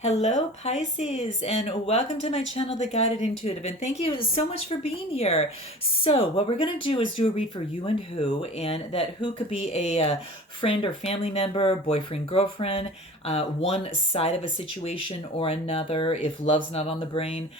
Hello, Pisces, and welcome to my channel, The Guided Intuitive. And thank you so much for being here. So, what we're going to do is do a read for you and who, and that who could be a friend or family member, boyfriend, girlfriend, one side of a situation or another, if love's not on the brain,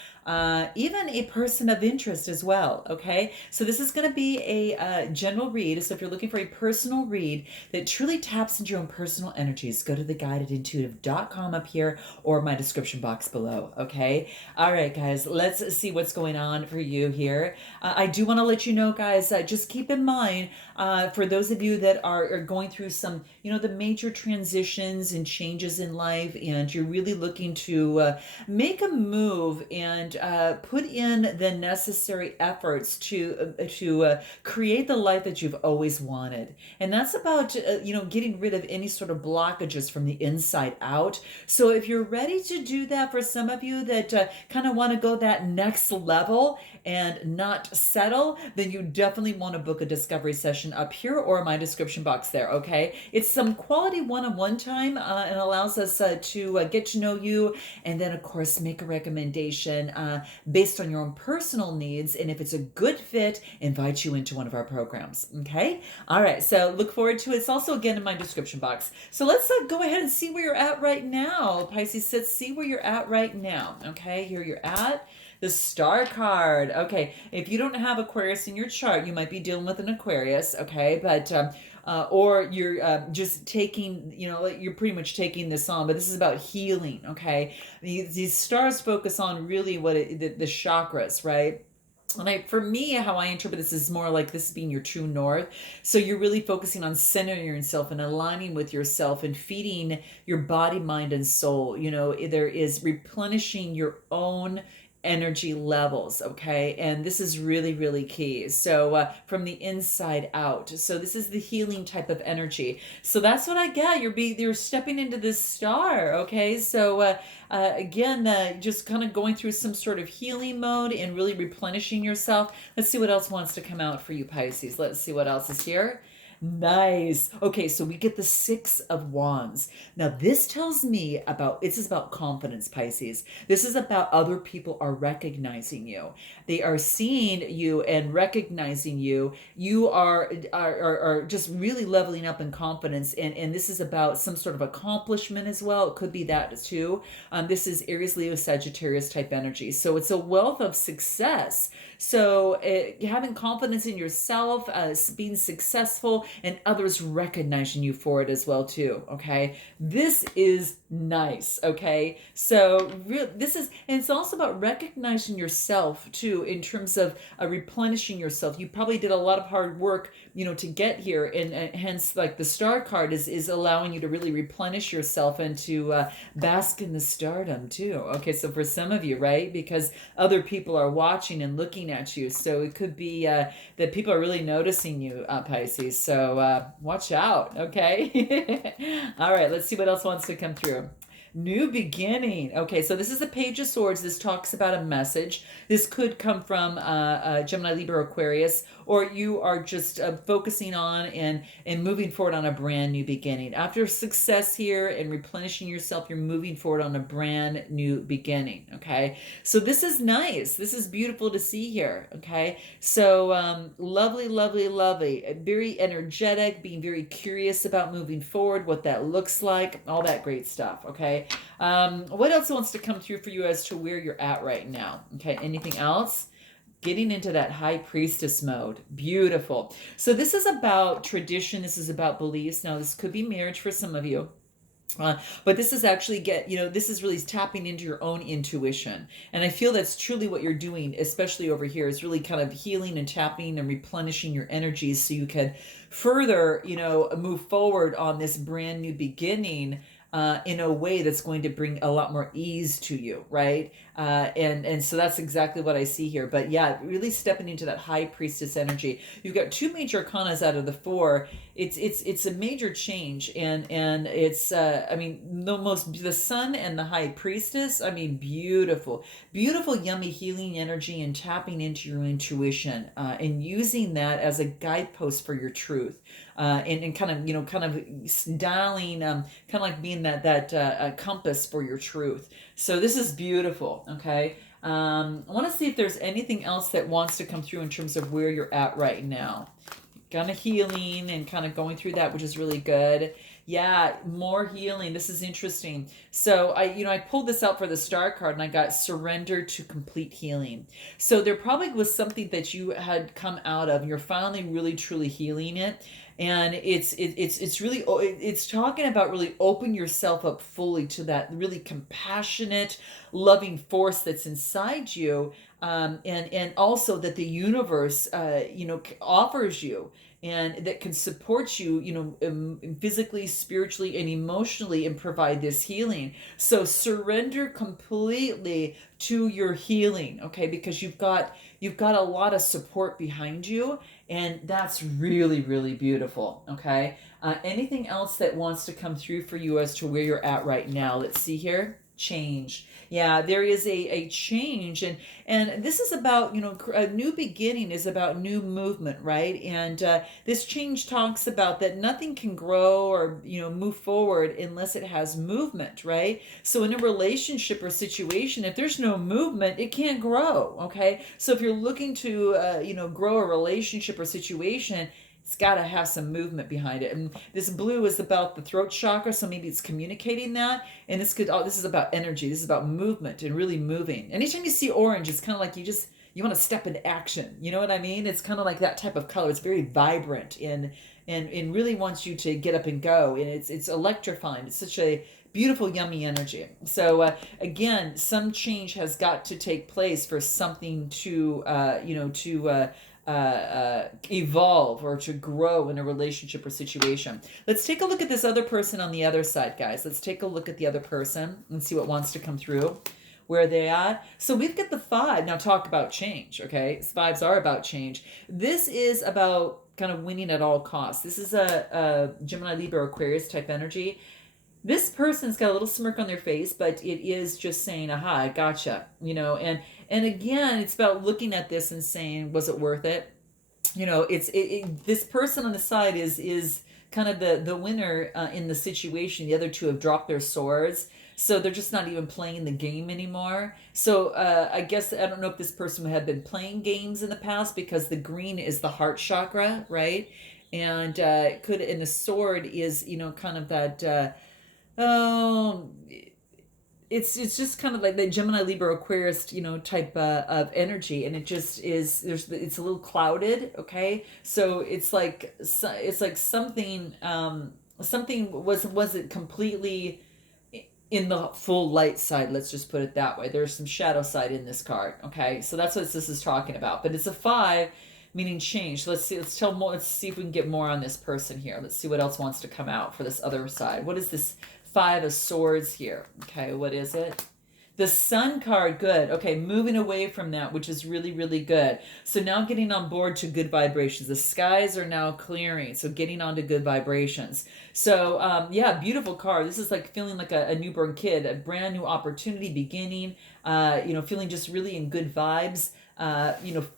even a person of interest as well. Okay, so this is going to be a general read. So, if you're looking for a personal read that truly taps into your own personal energies, go to theguidedintuitive.com up here or my description box below. Okay. All right, guys, let's see what's going on for you here. I do want to let you know, guys, just keep in mind for those of you that are going through some, the major transitions and changes in life, and you're really looking to make a move and put in the necessary efforts to create the life that you've always wanted. And that's about, getting rid of any sort of blockages from the inside out. So if you're ready to do that, for some of you that kind of want to go that next level and not settle, then you definitely want to book a discovery session up here or my description box there. Okay, it's some quality one-on-one time and allows us to get to know you, and then of course make a recommendation based on your own personal needs, and if it's a good fit, invite you into one of our programs. Okay, all right, so look forward to it. It's also again in my description box. So let's go ahead and see where you're at right now, Pisces. Let's see where you're at right now. Okay, here you're at the star card. Okay, if you don't have Aquarius in your chart, you might be dealing with an Aquarius. Okay, but or you're just taking, you're pretty much taking this on, but this is about healing. Okay, these stars focus on really the chakras, right? For me, how I interpret this is more like this being your true north. So you're really focusing on centering yourself and aligning with yourself and feeding your body, mind, and soul. There is replenishing your own energy levels. Okay, and this is really, really key. So from the inside out. So this is the healing type of energy. So that's what I get. You're stepping into this star. Okay, so again, just kind of going through some sort of healing mode and really replenishing yourself. Let's see what else wants to come out for you, Pisces. Let's see what else is here. Nice. Okay, so we get the Six of Wands. Now, this is about confidence, Pisces. This is about other people are recognizing you. They are seeing you and recognizing you. You are just really leveling up in confidence. And this is about some sort of accomplishment as well. It could be that too. This is Aries, Leo, Sagittarius type energy. So it's a wealth of success. So having confidence in yourself, being successful, and others recognizing you for it as well too. Okay, this is nice. Okay, so this is, and it's also about recognizing yourself too, in terms of replenishing yourself. You probably did a lot of hard work, to get here, and hence, like, the star card is allowing you to really replenish yourself and to bask in the stardom too. Okay, so for some of you, right, because other people are watching and looking at you, so it could be that people are really noticing you, Pisces. So watch out. Okay. All right, let's see what else wants to come through. New beginning. Okay, so this is the Page of Swords. This talks about a message. This could come from Gemini, Libra, Aquarius, or you are just focusing on and moving forward on a brand new beginning. After success here and replenishing yourself, you're moving forward on a brand new beginning. Okay, so this is nice. This is beautiful to see here. Okay, so lovely, lovely, lovely. Very energetic, being very curious about moving forward, what that looks like, all that great stuff. Okay, what else wants to come through for you as to where you're at right now? Okay, anything else? Getting into that high priestess mode. Beautiful. So this is about tradition. This is about beliefs. Now, this could be marriage for some of you. But this is actually this is really tapping into your own intuition. And I feel that's truly what you're doing, especially over here, is really kind of healing and tapping and replenishing your energies so you can further, move forward on this brand new beginning in a way that's going to bring a lot more ease to you, right? And so that's exactly what I see here. But yeah, really stepping into that high priestess energy. You've got two major arcanas out of the four. It's a major change, and it's the sun and the high priestess. I mean, beautiful, beautiful, yummy healing energy, and tapping into your intuition and using that as a guidepost for your truth. and kind of, kind of dialing, kind of like being that compass for your truth. So this is beautiful. Okay. I want to see if there's anything else that wants to come through in terms of where you're at right now. Kind of healing and kind of going through that, which is really good. Yeah, more healing. This is interesting. So I pulled this out for the star card and I got surrender to complete healing. So there probably was something that you had come out of. You're finally really truly healing it. And it's really, it's talking about really open yourself up fully to that really compassionate, loving force that's inside you, and also that the universe, offers you, and that can support you, physically, spiritually, and emotionally, and provide this healing. So surrender completely to your healing, okay? Because you've got a lot of support behind you, and that's really, really beautiful. Okay. Anything else that wants to come through for you as to where you're at right now? Let's see here. Change. Yeah, there is a change, and this is about, a new beginning is about new movement, right? And this change talks about that nothing can grow or, move forward unless it has movement, right? So in a relationship or situation, if there's no movement, it can't grow. Okay, so if you're looking to grow a relationship or situation, it's got to have some movement behind it. And this blue is about the throat chakra, so maybe it's communicating that. And this is about energy. This is about movement and really moving. Anytime you see orange, it's kind of like you want to step into action. You know what I mean? It's kind of like that type of color. It's very vibrant and really wants you to get up and go. And it's electrifying. It's such a beautiful, yummy energy. So again, some change has got to take place for something to evolve or to grow in a relationship or situation. Let's take a look at this other person on the other side, guys. Let's take a look at the other person and see what wants to come through. Where they at? So we've got the 5. Now talk about change, okay? 5s are about change. This is about kind of winning at all costs. This is a Gemini, Libra, Aquarius type energy. This person's got a little smirk on their face, but it is just saying, aha, I gotcha. And again, it's about looking at this and saying, was it worth it? This person on the side is kind of the winner in the situation. The other two have dropped their swords, so they're just not even playing the game anymore. So I guess I don't know if this person had been playing games in the past, because the green is the heart chakra, right? And and the sword is kind of that. Oh, it's just kind of like the Gemini, Libra, Aquarius, type of energy, and it just is. It's a little clouded, okay. So it's like something wasn't completely in the full light side. Let's just put it that way. There's some shadow side in this card, okay. So that's what this is talking about. But it's a 5, meaning change. So let's see. Let's tell more. Let's see if we can get more on this person here. Let's see what else wants to come out for this other side. What is this 5 of Swords here? Okay, what is it? The Sun card. Good. Okay, moving away from that, which is really, really good. So now getting on board to good vibrations. The skies are now clearing, so getting on to good vibrations. So yeah, beautiful card. This is like feeling like a newborn kid, a brand new opportunity beginning. Feeling just really in good vibes.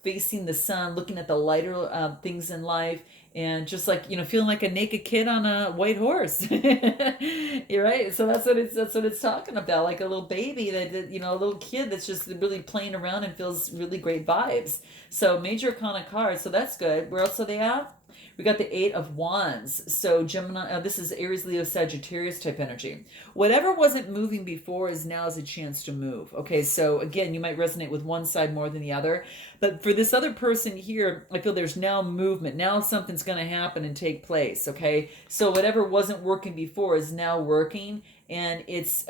Facing the sun, looking at the lighter things in life, and just like feeling like a naked kid on a white horse. You're right. So that's what it's talking about, like a little baby that a little kid that's just really playing around and feels really great vibes. So major arcana card, so that's good. Where else are they at? We got the 8 of Wands. So Gemini, this is Aries, Leo, Sagittarius type energy. Whatever wasn't moving before is a chance to move. Okay, so again, you might resonate with one side more than the other. But for this other person here, I feel there's now movement. Now something's going to happen and take place. Okay, so whatever wasn't working before is now working, and it's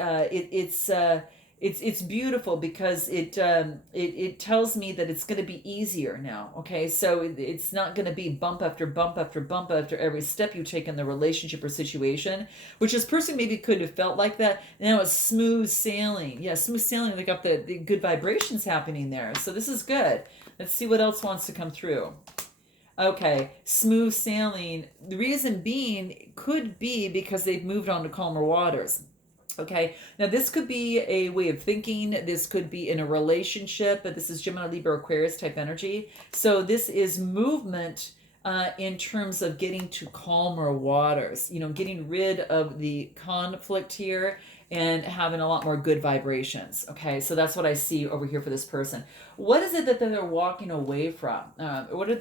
beautiful, because it tells me that it's going to be easier now. Okay, so it's not going to be bump after bump after bump after every step you take in the relationship or situation, which this person maybe could have felt like that. Now it's smooth sailing. Yeah, smooth sailing. They got the good vibrations happening there. So this is good. Let's see what else wants to come through. Okay, smooth sailing. The reason being could be because they've moved on to calmer waters. Okay, now this could be a way of thinking. This could be in a relationship, but this is Gemini, Libra, Aquarius type energy. So this is movement in terms of getting to calmer waters, getting rid of the conflict here and having a lot more good vibrations. Okay, so that's what I see over here for this person. What is it that they're walking away from? What are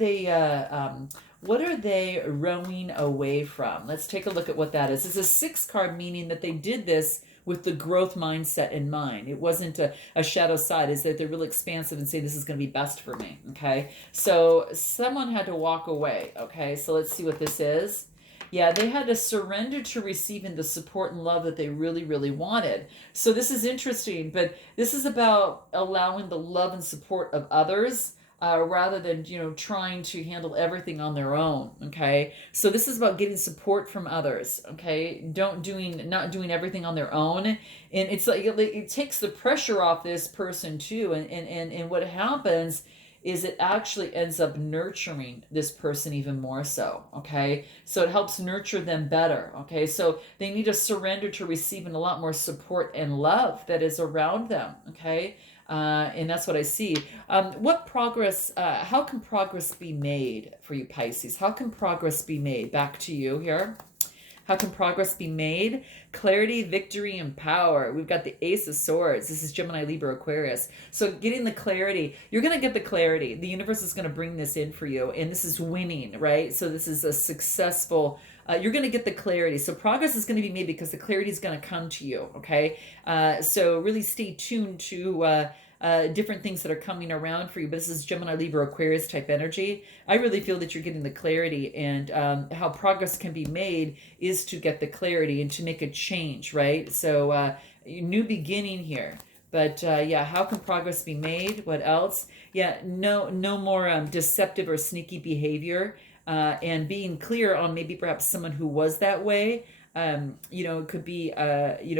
they rowing away from? Let's take a look at what that is. It's a 6 card, meaning that they did this with the growth mindset in mind. It wasn't a shadow side. Is that they're really expansive and say this is going to be best for me. Okay, so someone had to walk away. Okay, so let's see what this is. Yeah, they had to surrender to receiving the support and love that they really, really wanted. So this is interesting, but this is about allowing the love and support of others, rather than trying to handle everything on their own. Okay, so this is about getting support from others. Okay, not doing everything on their own, and it's like it takes the pressure off this person too. And what happens is it actually ends up nurturing this person even more so. Okay, so it helps nurture them better. Okay, so they need to surrender to receiving a lot more support and love that is around them. Okay, and that's what I see. What progress? How can progress be made for you, Pisces? How can progress be made? Back to you here. How can progress be made? Clarity, victory, and power. We've got the Ace of Swords. This is Gemini, Libra, Aquarius. So getting the clarity, you're going to get the clarity. The universe is going to bring this in for you. And this is winning, right? So this is a successful, you're going to get the clarity. So progress is going to be made because the clarity is going to come to you, okay? So really stay tuned to different things that are coming around for you. But this is Gemini, Libra, Aquarius type energy. I really feel that you're getting the clarity, and how progress can be made is to get the clarity and to make a change, right? So new beginning here. But yeah, how can progress be made? What else? Yeah, no more deceptive or sneaky behavior, and being clear on maybe perhaps someone who was that way. It could be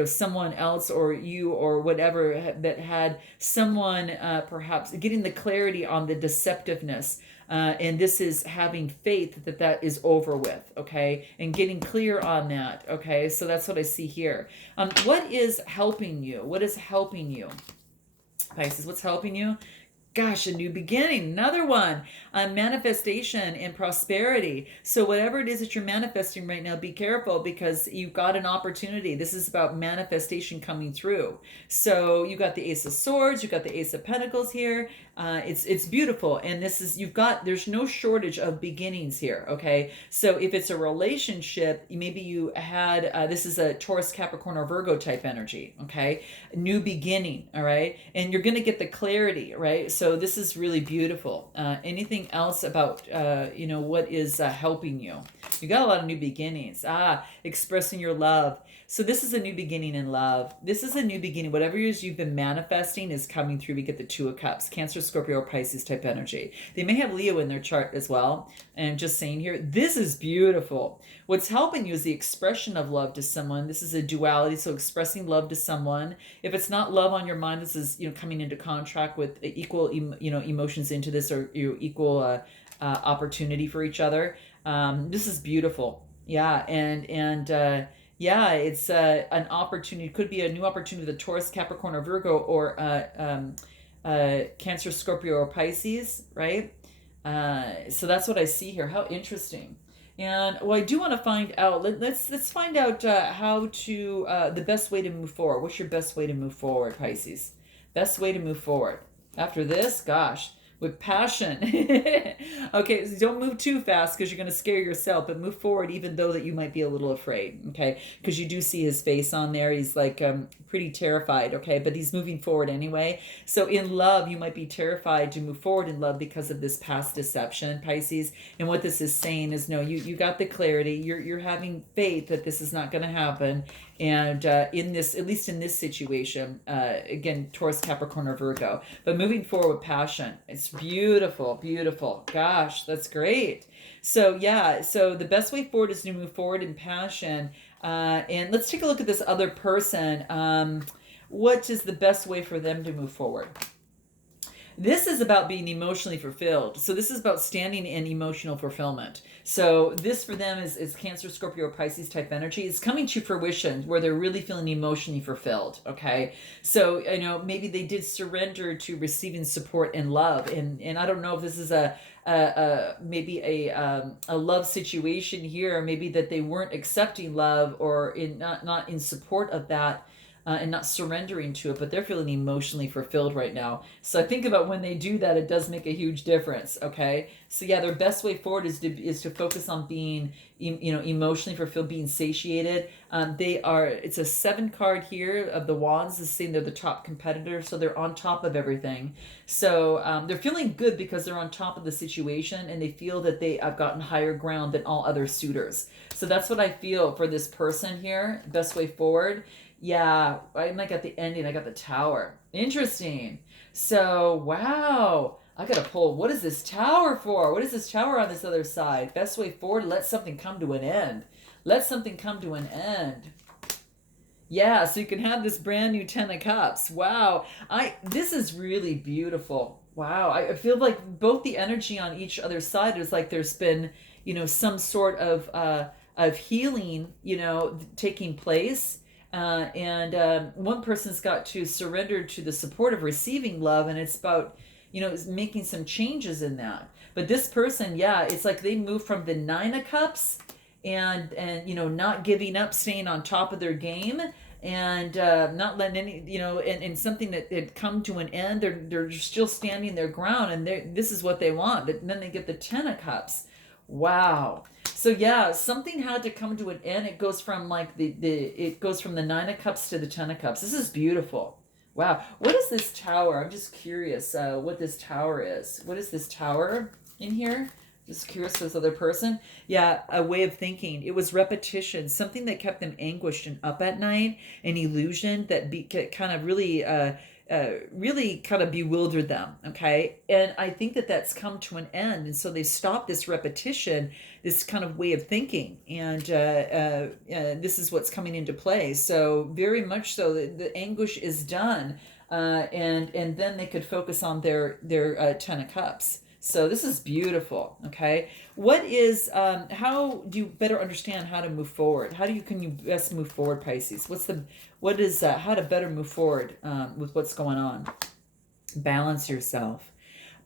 someone else or you or whatever that had someone, perhaps getting the clarity on the deceptiveness, and this is having faith that that is over with. Okay, and getting clear on that. Okay, so that's what I see here. What is helping you? What is helping you, Pisces? What's helping you? Gosh, a new beginning, another one. Manifestation and prosperity. So whatever it is that you're manifesting right now, be careful because you've got an opportunity. This is about manifestation coming through. So you got the Ace of Swords, you got the Ace of Pentacles here. It's beautiful, and there's no shortage of beginnings here. Okay, so if it's a relationship, maybe you had this is a Taurus, Capricorn, or Virgo type energy. Okay, new beginning. All right, and you're gonna get the clarity, right? So this is really beautiful. Anything else about what is helping you? You got a lot of new beginnings. Expressing your love. So this is a new beginning in love. This is a new beginning. Whatever it is you've been manifesting is coming through. We get the Two of Cups, Cancer, Scorpio, or Pisces type energy. They may have Leo in their chart as well. And I'm just saying here, this is beautiful. What's helping you is the expression of love to someone. This is a duality, so expressing love to someone. If it's not love on your mind, this is coming into contract with equal emotions into this, or equal opportunity for each other. This is beautiful. Yeah, and yeah, it's an opportunity. It could be a new opportunity with a Taurus, Capricorn, or Virgo, or Cancer, Scorpio, or Pisces, right? So that's what I see here. How interesting. And well, I do want to find out. Let's find out how to the best way to move forward. What's your best way to move forward, Pisces? Best way to move forward. After this, gosh, with passion. Okay, so don't move too fast because you're going to scare yourself, but move forward even though that you might be a little afraid. Okay, because you do see his face on there. He's like pretty terrified. Okay, but he's moving forward anyway. So in love, you might be terrified to move forward in love because of this past deception, Pisces. And what this is saying is, no, you got the clarity. You're having faith that this is not going to happen. And in this, at least in this situation, again, Taurus, Capricorn, or Virgo, but moving forward with passion. It's beautiful, beautiful. Gosh, that's great. So yeah, so the best way forward is to move forward in passion. And let's take a look at this other person. What is the best way for them to move forward? This is about being emotionally fulfilled. So this is about standing in emotional fulfillment. So this for them is Cancer, Scorpio, or Pisces type energy. It's coming to fruition where they're really feeling emotionally fulfilled. Okay. So, maybe they did surrender to receiving support and love. And I don't know if this is a maybe a love situation here, maybe that they weren't accepting love or in not in support of that, and not surrendering to it, but they're feeling emotionally fulfilled right now. So I think about when they do that, it does make a huge difference. Okay, so yeah, their best way forward is to focus on being emotionally fulfilled, being satiated. It's a 7 card here of the wands, is saying they're the top competitor, so they're on top of everything. So they're feeling good because they're on top of the situation, and they feel that they have gotten higher ground than all other suitors. So that's what I feel for this person here. Best way forward. Yeah, I might got the ending. I got the tower. Interesting. So, wow. I gotta pull. What is this tower for? What is this tower on this other side? Best way forward, let something come to an end. Let something come to an end. Yeah, so you can have this brand new 10 of Cups. Wow. This is really beautiful. Wow. I feel like both the energy on each other side is like there's been, some sort of healing, taking place. And one person's got to surrender to the support of receiving love, and it's about, making some changes in that. But this person, yeah, it's like they move from the 9 of Cups and not giving up, staying on top of their game, and not letting any, and something that had come to an end. They're still standing their ground, and this is what they want. But then they get the 10 of Cups. Wow. So yeah, something had to come to an end. It goes from like it goes from the 9 of Cups to the 10 of Cups. This is beautiful. Wow. What is this tower? I'm just curious what this tower is. What is this tower in here? Just curious for this other person. Yeah, a way of thinking. It was repetition, something that kept them anguished and up at night, an illusion that kind of really kind of bewildered them. Okay, and I think that that's come to an end, and so they stopped this repetition, this kind of way of thinking, and this is what's coming into play. So very much so, the anguish is done, and then they could focus on their 10 of Cups. So this is beautiful. Okay, what is how do you better understand how to move forward? Can you best move forward, Pisces? What is how to better move forward with what's going on? Balance yourself.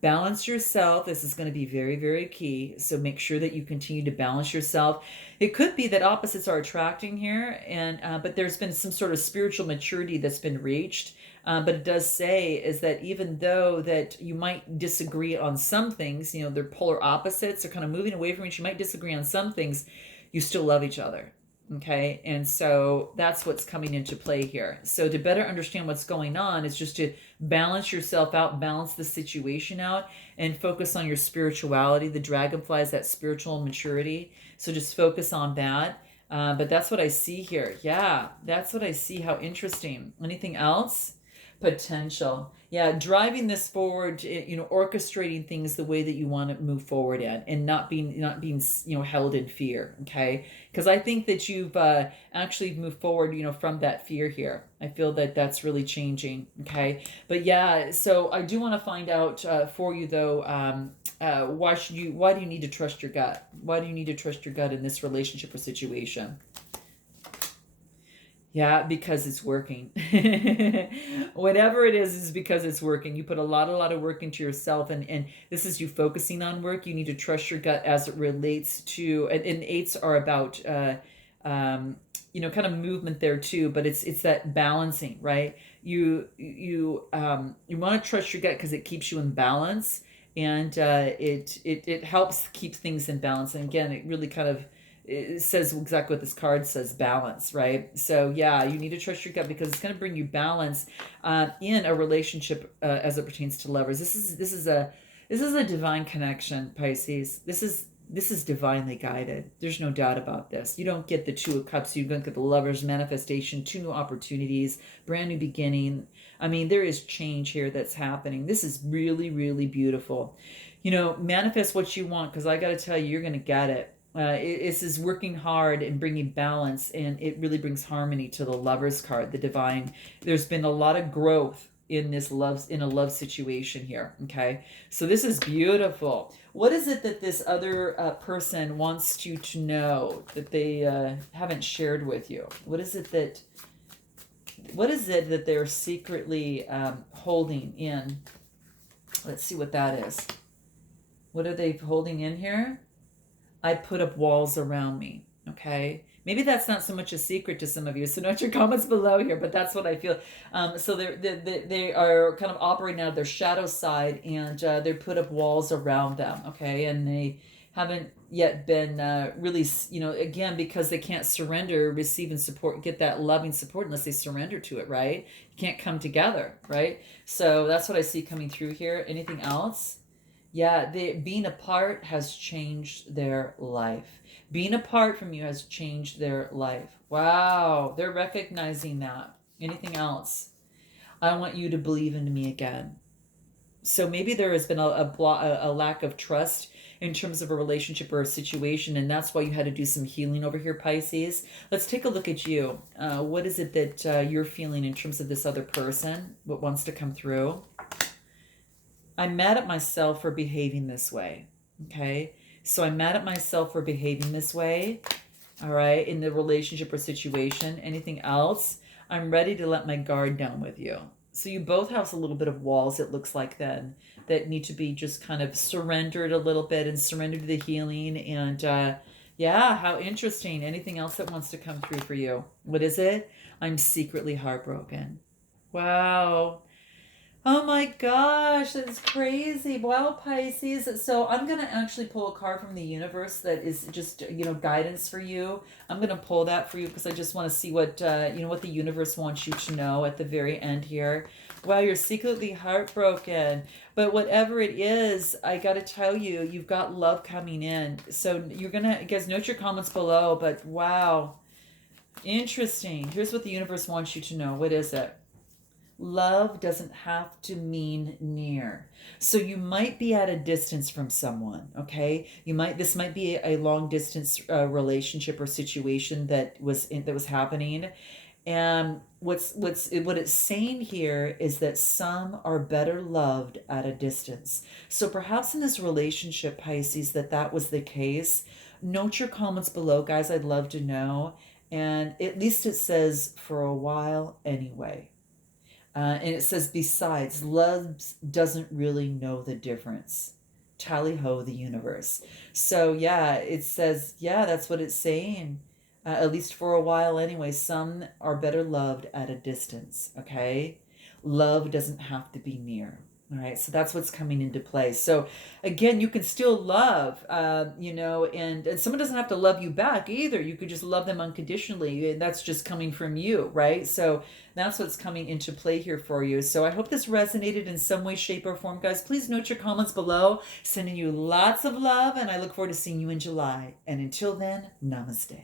Balance yourself. This is going to be very, very key. So make sure that you continue to balance yourself. It could be that opposites are attracting here, and but there's been some sort of spiritual maturity that's been reached. But it does say is that even though that you might disagree on some things, they're polar opposites, they're kind of moving away from each. You might disagree on some things, you still love each other. Okay, and so that's what's coming into play here. So to better understand what's going on is just to balance yourself out, balance the situation out, and focus on your spirituality. The dragonfly is that spiritual maturity. So just focus on that. But that's what I see here. Yeah, that's what I see. How interesting. Anything else? Potential. Yeah, driving this forward, orchestrating things the way that you want to move forward and not being held in fear. Okay, because I think that you've actually moved forward, from that fear here. I feel that that's really changing. Okay, but yeah, so I do want to find out for you though. Why do you need to trust your gut? Why do you need to trust your gut in this relationship or situation? Yeah, because it's working. Whatever it is because it's working. You put a lot of work into yourself, and this is you focusing on work. You need to trust your gut as it relates to, and eights are about, kind of movement there too. But it's that balancing, right? You want to trust your gut because it keeps you in balance, and it helps keep things in balance. And again, it really kind of it says exactly what this card says, balance, right? So yeah, you need to trust your gut because it's going to bring you balance in a relationship as it pertains to lovers. This is a divine connection, Pisces. This is divinely guided. There's no doubt about this. You don't get the 2 of Cups. You don't get the Lovers manifestation, 2 new opportunities, brand new beginning. I mean, there is change here that's happening. This is really, really beautiful. Manifest what you want, because I got to tell you, you're going to get it. This is working hard and bringing balance, and it really brings harmony to the Lovers card, the divine. There's been a lot of growth in a love situation here. Okay, so this is beautiful. What is it that this other person wants you to know that they haven't shared with you? What is it that they're secretly holding in? Let's see what that is. What are they holding in here? I put up walls around me. Okay. Maybe that's not so much a secret to some of you. So note your comments below here, but that's what I feel. So they are kind of operating out of their shadow side, and they put up walls around them. Okay. And they haven't yet been really, again, because they can't surrender, receive, and support, get that loving support unless they surrender to it, right? You can't come together, right? So that's what I see coming through here. Anything else? Yeah, being apart has changed their life. Being apart from you has changed their life. Wow, they're recognizing that. Anything else? I want you to believe in me again. So maybe there has been a lack of trust in terms of a relationship or a situation, and that's why you had to do some healing over here, Pisces. Let's take a look at you. What is it that you're feeling in terms of this other person? What wants to come through? I'm mad at myself for behaving this way. Okay. So I'm mad at myself for behaving this way. All right. In the relationship or situation. Anything else? I'm ready to let my guard down with you. So you both have a little bit of walls, it looks like, then, that need to be just kind of surrendered a little bit and surrendered to the healing. And yeah, how interesting. Anything else that wants to come through for you? What is it? I'm secretly heartbroken. Wow. Oh my gosh, that's crazy. Wow, Pisces. So I'm going to actually pull a card from the universe that is just, guidance for you. I'm going to pull that for you because I just want to see what, what the universe wants you to know at the very end here. Wow, you're secretly heartbroken. But whatever it is, I got to tell you, you've got love coming in. So you're going to, guys, note your comments below. But wow, interesting. Here's what the universe wants you to know. What is it? Love doesn't have to mean near. So you might be at a distance from someone, okay? This might be a long distance relationship or situation that was happening. And what it's saying here is that some are better loved at a distance. So perhaps in this relationship, Pisces, that was the case. Note your comments below, guys. I'd love to know. And at least it says for a while anyway. And it says, besides, love doesn't really know the difference. Tally ho, the universe. So, yeah, it says, yeah, that's what it's saying. At least for a while anyway. Some are better loved at a distance, okay? Love doesn't have to be near. All right, so that's what's coming into play. So again, you can still love, and someone doesn't have to love you back either. You could just love them unconditionally. And that's just coming from you, right? So that's what's coming into play here for you. So I hope this resonated in some way, shape, or form, guys. Please note your comments below. Sending you lots of love, and I look forward to seeing you in July. And until then, namaste.